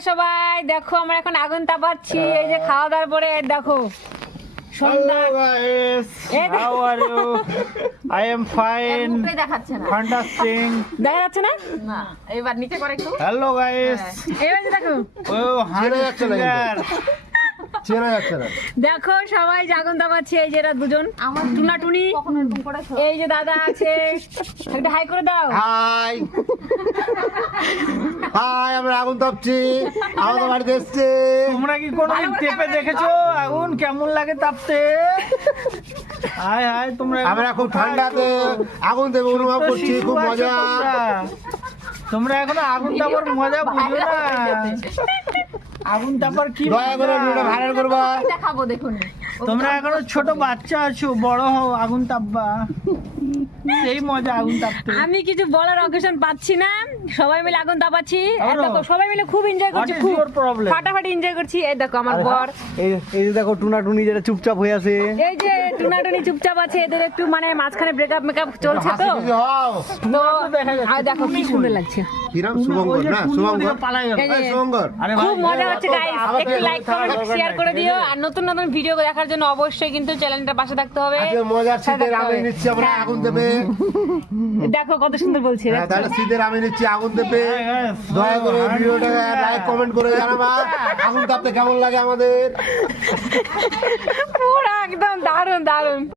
সবাই দেখো আমরা এখন আগুন তাপাচ্ছি এই যে খাওয়া দাওয়ার পরে দেখো সন্ধ্যা How are you? I am fine. দেখাচ্ছে না Fantastic. দেখা যাচ্ছে না না এবার নিচে করে একটু Hello guys. এবার দেখো Oh, Hanukkah. চেনা যাচ্ছে না। দেখো সবাই যে আগুন তাপাচ্ছে এই যে এরা দুজন আমার টুনা টুনি কখনো এরকম করে এই যে দাদা আছে একটা হাই করে দাও হাই হাই, আমরা আগুন তাপছি, আমাদের বাড়িতে এসছে। তোমরা কি কোনোদিন টেপে দেখেছো আগুন কেমন লাগে তাপতে? হাই হাই তোমরা আমরা খুব ঠান্ডাতে আগুন দেবো অনুভব করছি, খুব মজা। তোমরা এখনো আগুন তাপার মজা বুঝো না। আগুন তাপার কি দয়া করে ভিডিওটা ভাইরাল করবা। দেখাবো দেখুন তোমরা এখনো ছোট বাচ্চা আছো, বড় হও আগুন তাপবা, সেই মজা আগুন তাপতে। আমি কিছু বলার অকেশন পাচ্ছি না, সবাই মিলে আগুন তাপাচ্ছি আর আরো? দেখো সবাই মিলে খুব এনজয় করছি, What is খুব your problem? ফাটাফাটি এনজয় করছি। এই দেখো আমার বর, এই যে দেখো টুনা টুনি যেটা চুপচাপ হয়ে আছে। এই যে টুনাটুনি চুপচাপ আছে, এদের একটু মানে মাঝখানে ব্রেকআপ মেকআপ চলছে তো, হাসি খুশি হও। তো দেখা যাচ্ছে। আর দেখো কি সুন্দর লাগছে, কিরম শুভঙ্কর না, শুভঙ্কর পালাই গেল। এই যে, এই শুভঙ্কর আরে খুব ভাই, মজা হচ্ছে গাইস। আবার একটু তো লাইক কমেন্ট দরকার শেয়ার নাই, করে ঠিক দিও আছে? আর নতুন নতুন ভিডিও দেখার জন্য অবশ্যই কিন্তু চ্যানেলটার পাশে থাকতে হবে। আজকে মজার শীতের থাকতে আমি হবে। নিচ্ছি, আমরা হ্যাঁ। আগুন দেবে। দেখো কত সুন্দর বলছে, হ্যাঁ, তাহলে শীতের আমি নিচ্ছি আগুন দেবে। হ্যাঁ, দয়া করে ভিডিওটা লাইক কমেন্ট করে জানাবা আগুন তাপতে কেমন লাগে আমাদের। পুরো একদম দারুণ দারুণ।